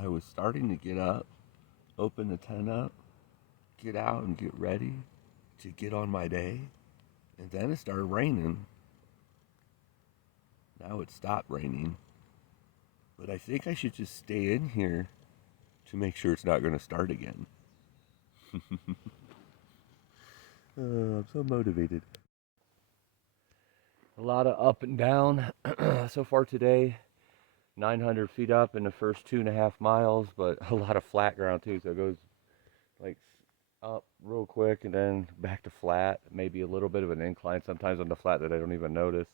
I was starting to get up, open the tent up, get out and get ready to get on my day. And then it started raining. Now it stopped raining. But I think I should just stay in here to make sure it's not going to start again. I'm so motivated. A lot of up and down so far today. 900 feet up in the first 2.5 miles, but a lot of flat ground too. So it goes like up real quick and then back to flat. Maybe a little bit of an incline sometimes on the flat that I don't even notice.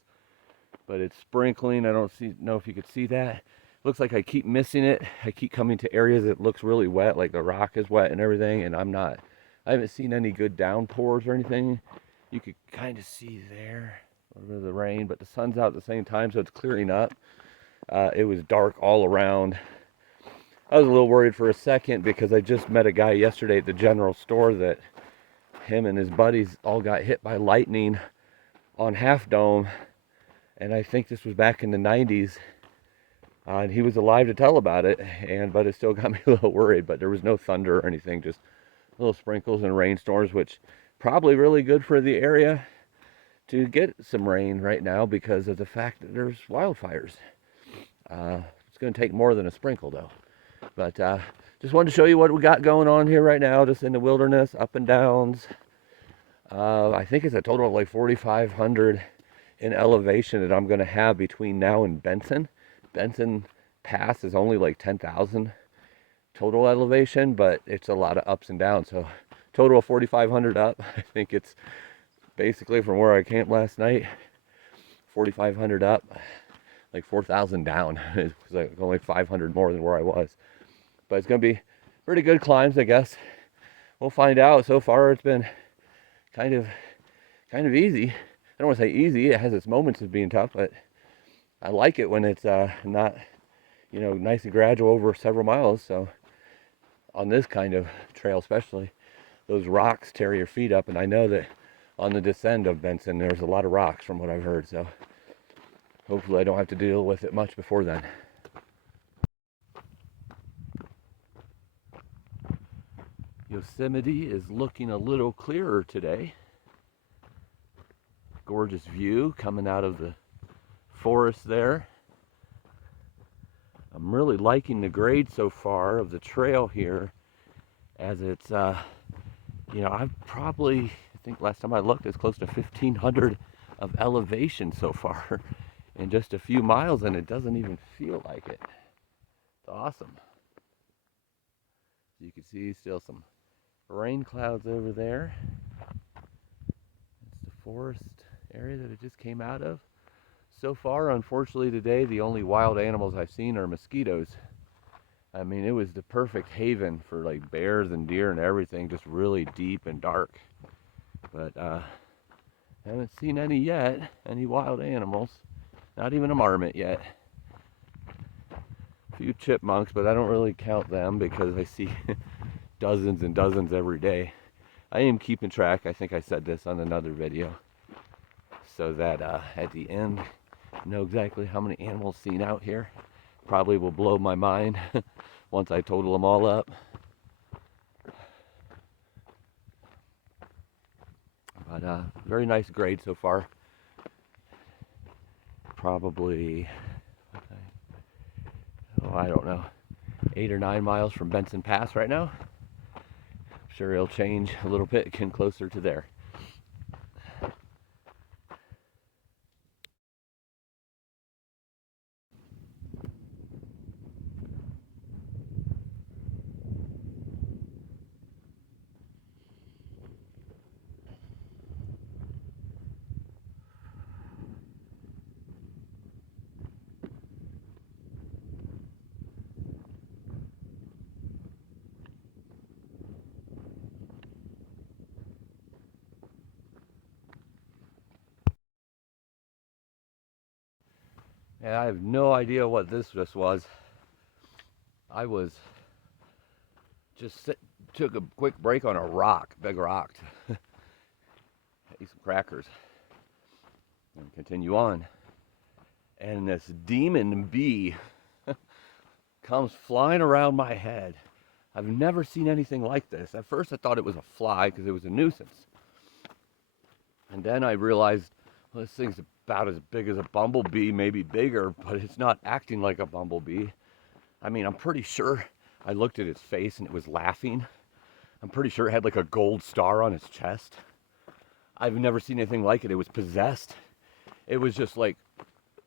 But it's sprinkling. I don't know if you could see that. Looks like I keep missing it. I keep coming to areas that looks really wet, like the rock is wet and everything, and I haven't seen any good downpours or anything. You could kind of see there a little bit of the rain, but the sun's out at the same time, so it's clearing up. It was dark all around. I was a little worried for a second because I just met a guy yesterday at the general store that him and his buddies all got hit by lightning on Half Dome, and I think this was back in the 90s. And he was alive to tell about it, but it still got me a little worried. But there was no thunder or anything, just little sprinkles and rainstorms, which probably really good for the area to get some rain right now because of the fact that there's wildfires. It's going to take more than a sprinkle though. But just wanted to show you what we got going on here right now, just in the wilderness, up and downs. I think it's a total of like 4,500 in elevation that I'm going to have between now and Benson. Benson Pass is only like 10,000 total elevation, but it's a lot of ups and downs. So total of 4,500 up. I think it's basically from where I camped last night, 4,500 up, like 4,000 down. It's like only 500 more than where I was. But it's going to be pretty good climbs, I guess. We'll find out. So far, it's been kind of easy. I don't want to say easy. It has its moments of being tough, but I like it when it's not, nice and gradual over several miles. So on this kind of trail especially, those rocks tear your feet up. And I know that on the descent of Benson, there's a lot of rocks from what I've heard. So hopefully I don't have to deal with it much before then. Yosemite is looking a little clearer today. Gorgeous view coming out of the forest there. I'm really liking the grade so far of the trail here, as it's I think last time I looked it's close to 1,500 of elevation so far in just a few miles, and it doesn't even feel like it. It's awesome. You can see still some rain clouds over there. It's the forest area that it just came out of. So far, unfortunately today, the only wild animals I've seen are mosquitoes. I mean, it was the perfect haven for like bears and deer and everything, just really deep and dark. But I haven't seen any yet, any wild animals. Not even a marmot yet. A few chipmunks, but I don't really count them because I see dozens and dozens every day. I am keeping track. I think I said this on another video, so that at the end know exactly how many animals seen out here. Probably will blow my mind once I total them all up. But very nice grade so far. Probably, I don't know, 8 or 9 miles from Benson Pass right now. I'm sure it'll change a little bit, getting closer to there. And I have no idea what this just was. I was just took a quick break on a rock, big rock, to eat some crackers and continue on. And this demon bee comes flying around my head. I've never seen anything like this. At first I thought it was a fly because it was a nuisance. And then I realized, well, this thing's about as big as a bumblebee, maybe bigger, but it's not acting like a bumblebee. I mean, I'm pretty sure I looked at its face and it was laughing. I'm pretty sure it had like a gold star on its chest. I've never seen anything like it. It was possessed. It was just like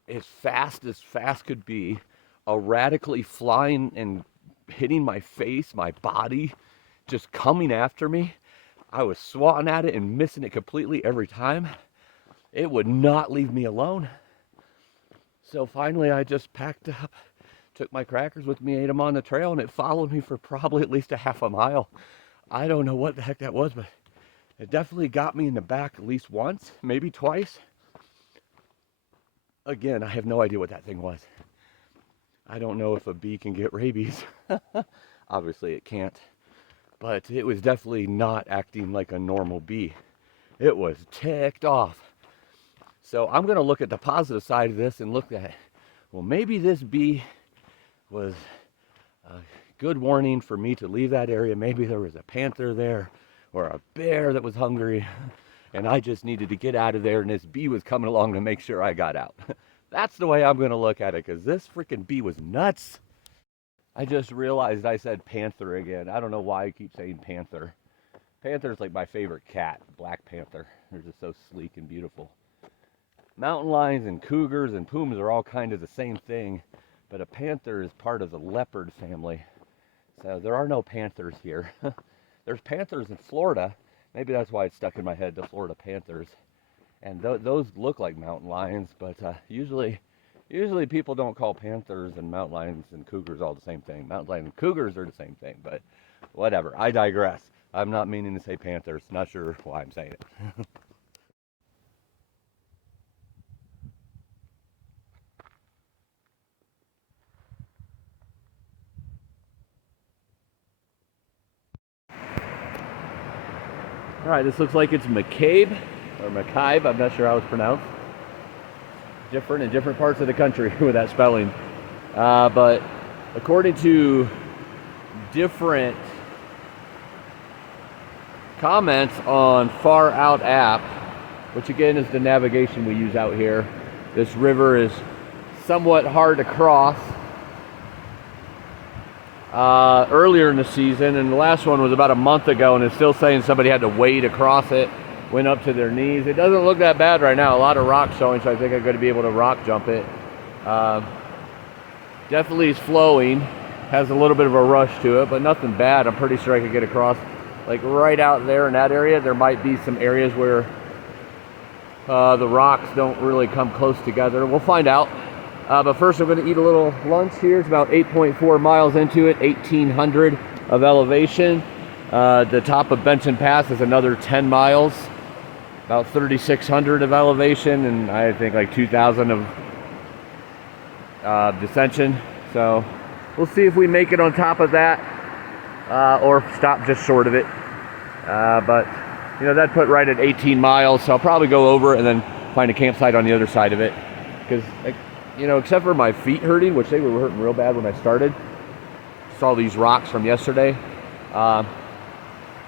as fast could be, erratically flying and hitting my face, my body, just coming after me. I was swatting at it and missing it completely every time. It would not leave me alone. So finally I just packed up, took my crackers with me, ate them on the trail, and it followed me for probably at least a half a mile. I don't know what the heck that was, but it definitely got me in the back at least once, maybe twice. Again, I have no idea what that thing was. I don't know if a bee can get rabies. Obviously it can't. But it was definitely not acting like a normal bee. It was ticked off. So I'm going to look at the positive side of this and look at, well, maybe this bee was a good warning for me to leave that area. Maybe there was a panther there or a bear that was hungry and I just needed to get out of there and this bee was coming along to make sure I got out. That's the way I'm going to look at it, because this freaking bee was nuts. I just realized I said panther again. I don't know why I keep saying panther. Panther's like my favorite cat, Black Panther. They're just so sleek and beautiful. Mountain lions and cougars and pumas are all kind of the same thing, but a panther is part of the leopard family. So there are no panthers here. There's panthers in Florida. Maybe that's why it's stuck in my head, the Florida panthers. And those look like mountain lions, but usually people don't call panthers and mountain lions and cougars all the same thing. Mountain lions and cougars are the same thing, but whatever. I digress. I'm not meaning to say panthers. Not sure why I'm saying it. All right, this looks like it's McCabe or McCabe. I'm not sure how it's pronounced. Different in different parts of the country with that spelling. But according to different comments on Far Out app, which again is the navigation we use out here, this river is somewhat hard to cross. Earlier in the season, and the last one was about a month ago, and it's still saying somebody had to wade across it, went up to their knees. It doesn't look that bad right now. A lot of rocks showing, so I think I'm going to be able to rock jump it. Definitely is flowing, has a little bit of a rush to it, but nothing bad. I'm pretty sure I could get across. Like right out there in that area, there might be some areas where the rocks don't really come close together. We'll find out. But first I'm going to eat a little lunch here. It's about 8.4 miles into it, 1,800 of elevation. The top of Benton Pass is another 10 miles, about 3,600 of elevation, and I think like 2,000 of descension. So we'll see if we make it on top of that or stop just short of it. But you know, that put right at 18 miles, so I'll probably go over and then find a campsite on the other side of it. Because, you know, except for my feet hurting, which they were hurting real bad when I started, saw these rocks from yesterday.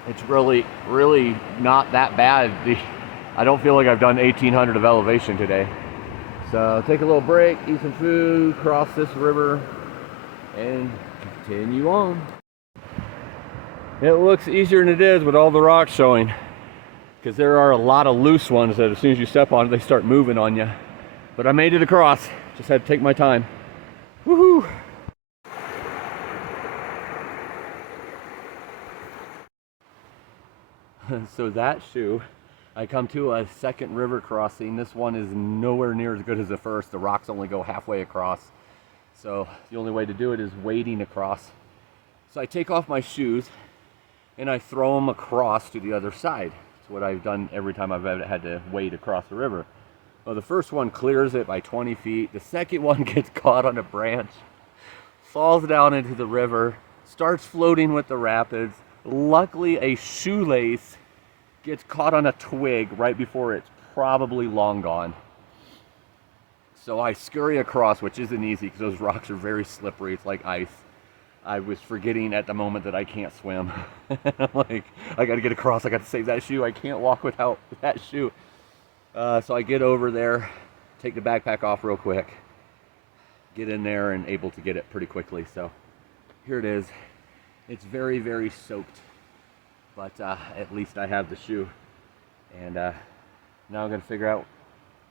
It's really not that bad. I don't feel like I've done 1,800 of elevation today. So take a little break, eat some food, cross this river, and continue on. It looks easier than it is with all the rocks showing, because there are a lot of loose ones that as soon as you step on it, they start moving on you. But I made it across. Just had to take my time. Woohoo! So that shoe, I come to a second river crossing. This one is nowhere near as good as the first. The rocks only go halfway across. So the only way to do it is wading across. So I take off my shoes and I throw them across to the other side. It's what I've done every time I've had to wade across the river. Well, the first one clears it by 20 feet. The second one gets caught on a branch, falls down into the river, starts floating with the rapids. Luckily, a shoelace gets caught on a twig right before it's probably long gone. So I scurry across, which isn't easy because those rocks are very slippery. It's like ice. I was forgetting at the moment that I can't swim. I'm like, I got to get across. I got to save that shoe. I can't walk without that shoe. So I get over there, take the backpack off real quick, get in there and able to get it pretty quickly. So here it is. It's very, very soaked, but at least I have the shoe. And now I'm going to figure out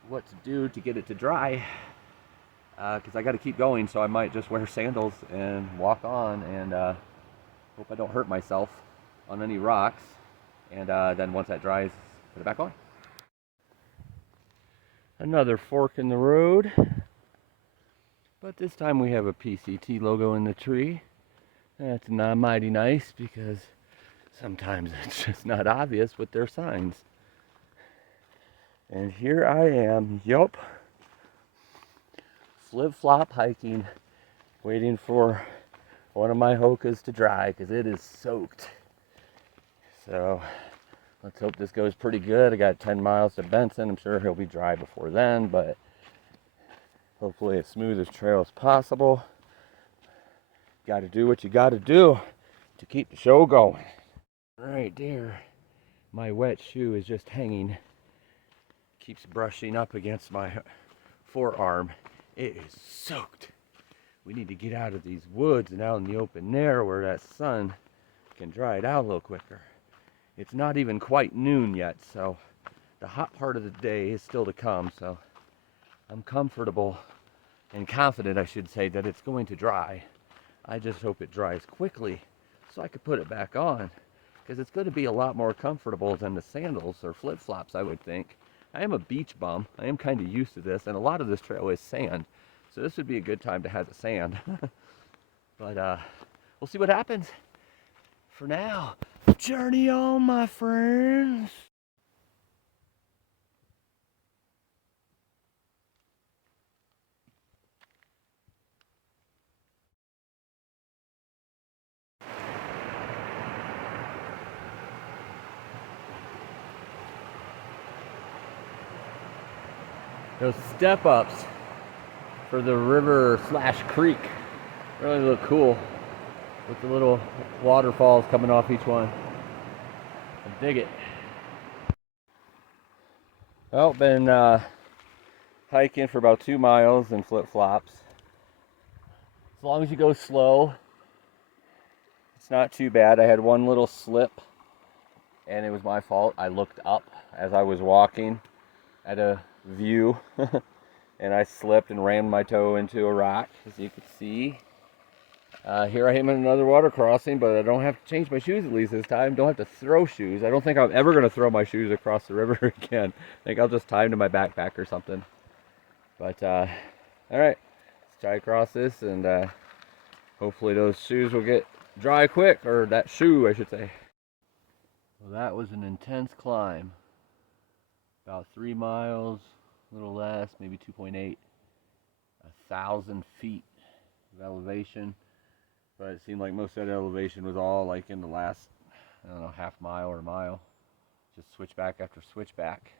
what to do to get it to dry, because I got to keep going, so I might just wear sandals and walk on and hope I don't hurt myself on any rocks, and then once that dries, put it back on. Another fork in the road, but this time we have a PCT logo in the tree. That's not mighty nice because sometimes it's just not obvious with their signs. And here I am, yup, flip-flop hiking, waiting for one of my hokas to dry because it is soaked. So let's hope this goes pretty good. I got 10 miles to Benson. I'm sure he'll be dry before then, but hopefully as smooth as trail as possible. Got to do what you got to do to keep the show going. Right there, my wet shoe is just hanging. Keeps brushing up against my forearm. It is soaked. We need to get out of these woods and out in the open air where that sun can dry it out a little quicker. It's not even quite noon yet, so the hot part of the day is still to come. So I'm comfortable and confident, I should say, that it's going to dry. I just hope it dries quickly so I could put it back on, because it's going to be a lot more comfortable than the sandals or flip-flops, I would think. I am a beach bum. I am kind of used to this, and a lot of this trail is sand, so this would be a good time to have the sand. But we'll see what happens. For now, journey on, my friends. Those step-ups for the river slash creek really look cool, with the little waterfalls coming off each one. I dig it. Well, been hiking for about 2 miles in flip-flops. As long as you go slow, it's not too bad. I had one little slip, and it was my fault. I looked up as I was walking at a view, and I slipped and rammed my toe into a rock, as you can see. Here I am in another water crossing, but I don't have to change my shoes at least this time. Don't have to throw shoes. I don't think I'm ever going to throw my shoes across the river again. I think I'll just tie them to my backpack or something. But, alright, let's try across this, and hopefully those shoes will get dry quick, or that shoe, I should say. Well, that was an intense climb. About 3 miles, a little less, maybe 2.8. 1,000 feet of elevation. But it seemed like most of that elevation was all like in the last, I don't know, half mile or mile. Just switchback after switchback.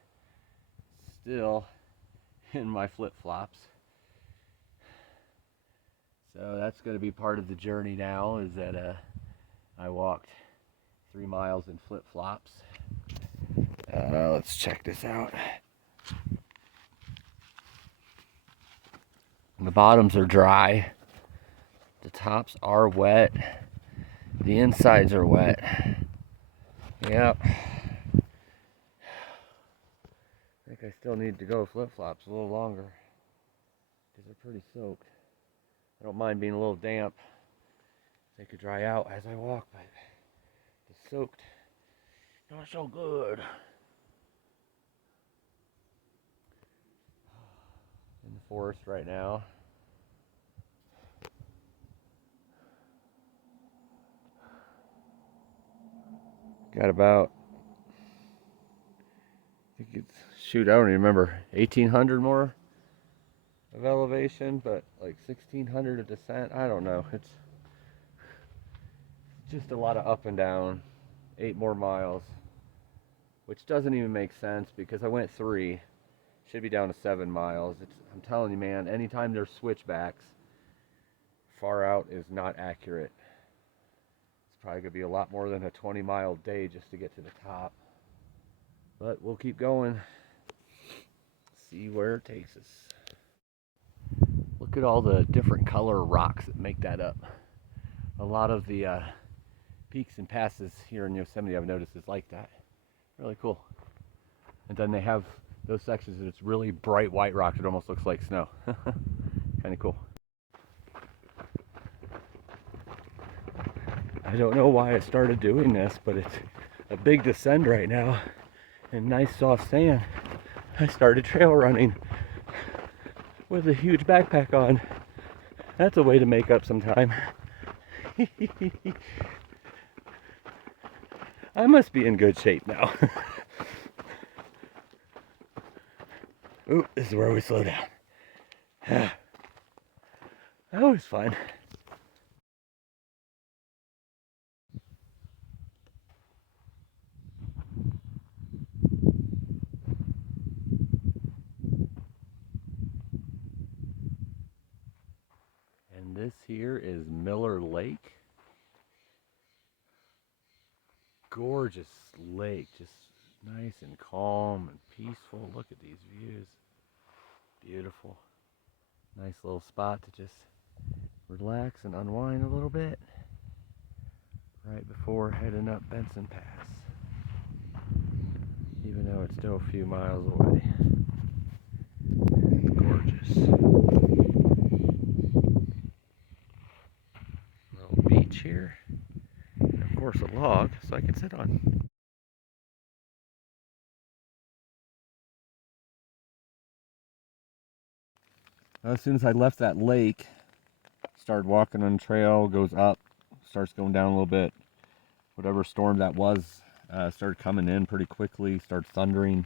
Still in my flip-flops. So that's going to be part of the journey now, is that I walked 3 miles in flip-flops. Let's check this out. The bottoms are dry. The tops are wet. The insides are wet. Yep. I think I still need to go flip-flops a little longer, because they're pretty soaked. I don't mind being a little damp. They could dry out as I walk, but the soaked, not so good. In the forest right now. Got about, I think it's, shoot, I don't even remember, 1,800 more of elevation, but like 1,600 of descent. I don't know. It's just a lot of up and down. 8 more miles, which doesn't even make sense because I went 3 Should be down to 7 miles. I'm telling you, man, anytime there's switchbacks, far out is not accurate. It's probably going to be a lot more than a 20-mile day just to get to the top. But we'll keep going. See where it takes us. Look at all the different color rocks that make that up. A lot of the peaks and passes here in Yosemite, I've noticed, is like that. Really cool. And then they have those sections that it's really bright white rock. It almost looks like snow. Kind of cool. I don't know why I started doing this, but it's a big descent right now and nice soft sand. I started trail running with a huge backpack on. That's a way to make up some time. I must be in good shape now. Ooh, this is where we slow down. That was fun. And this here is Miller Lake. Gorgeous lake, just nice and calm and peaceful. Look at these views. Beautiful. Nice little spot to just relax and unwind a little bit right before heading up Benson Pass, even though it's still a few miles away. It's gorgeous. Little beach here, and of course a log so I can sit on. As soon as I left that lake, started walking on the trail, goes up, starts going down a little bit. Whatever storm that was started coming in pretty quickly, started thundering.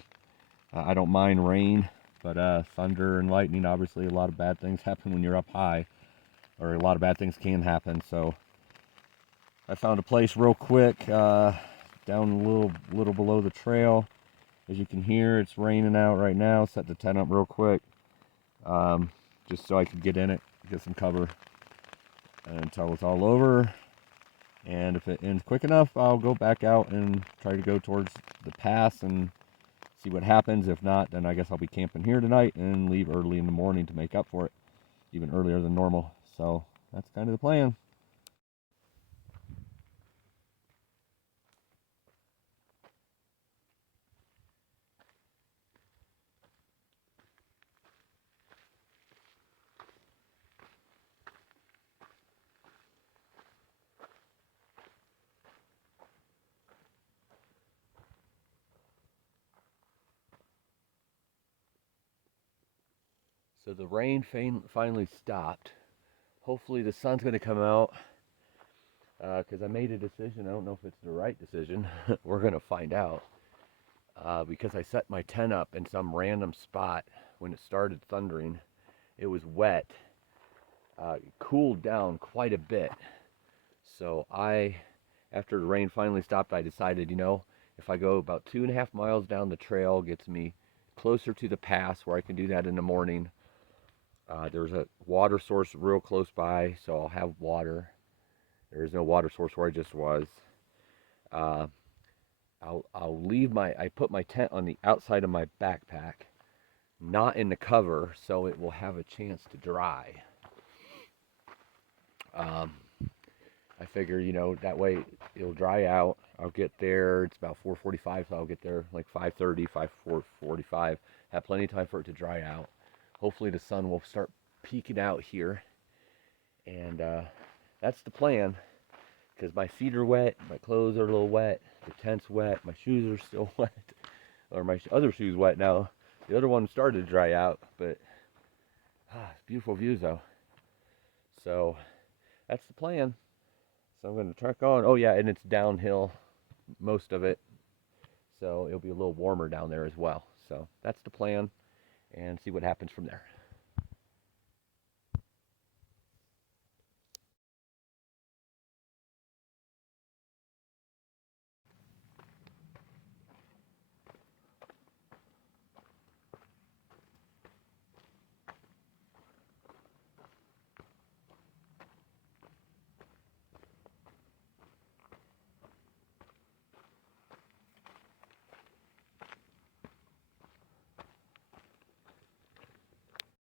I don't mind rain, but thunder and lightning, obviously a lot of bad things happen when you're up high, or a lot of bad things can happen. So I found a place real quick down a little below the trail. As you can hear, it's raining out right now. Set the tent up real quick, just so I could get in it, get some cover until it's all over. And if it ends quick enough, I'll go back out and try to go towards the pass and see what happens. If not, then I guess I'll be camping here tonight and leave early in the morning to make up for it, even earlier than normal. So that's kind of the plan. So the rain finally stopped. Hopefully the sun's going to come out, because I made a decision. I don't know if it's the right decision. We're going to find out, because I set my tent up in some random spot when it started thundering. It was wet. It cooled down quite a bit. So after the rain finally stopped, I decided, if I go about 2.5 miles down the trail, gets me closer to the pass where I can do that in the morning. There's a water source real close by, so I'll have water. There is no water source where I just was. I'll leave I put my tent on the outside of my backpack, not in the cover, so it will have a chance to dry. I figure, that way it'll dry out. I'll get there, it's about 4:45, so I'll get there like 5:30, 4:45. Have plenty of time for it to dry out. Hopefully the sun will start peeking out here, and that's the plan, because my feet are wet, my clothes are a little wet, the tent's wet, my shoes are still wet, or my other shoes wet now. The other one started to dry out, but beautiful views though. So that's the plan. So I'm going to truck on. Oh yeah, and it's downhill, most of it, so it'll be a little warmer down there as well. So that's the plan, and see what happens from there.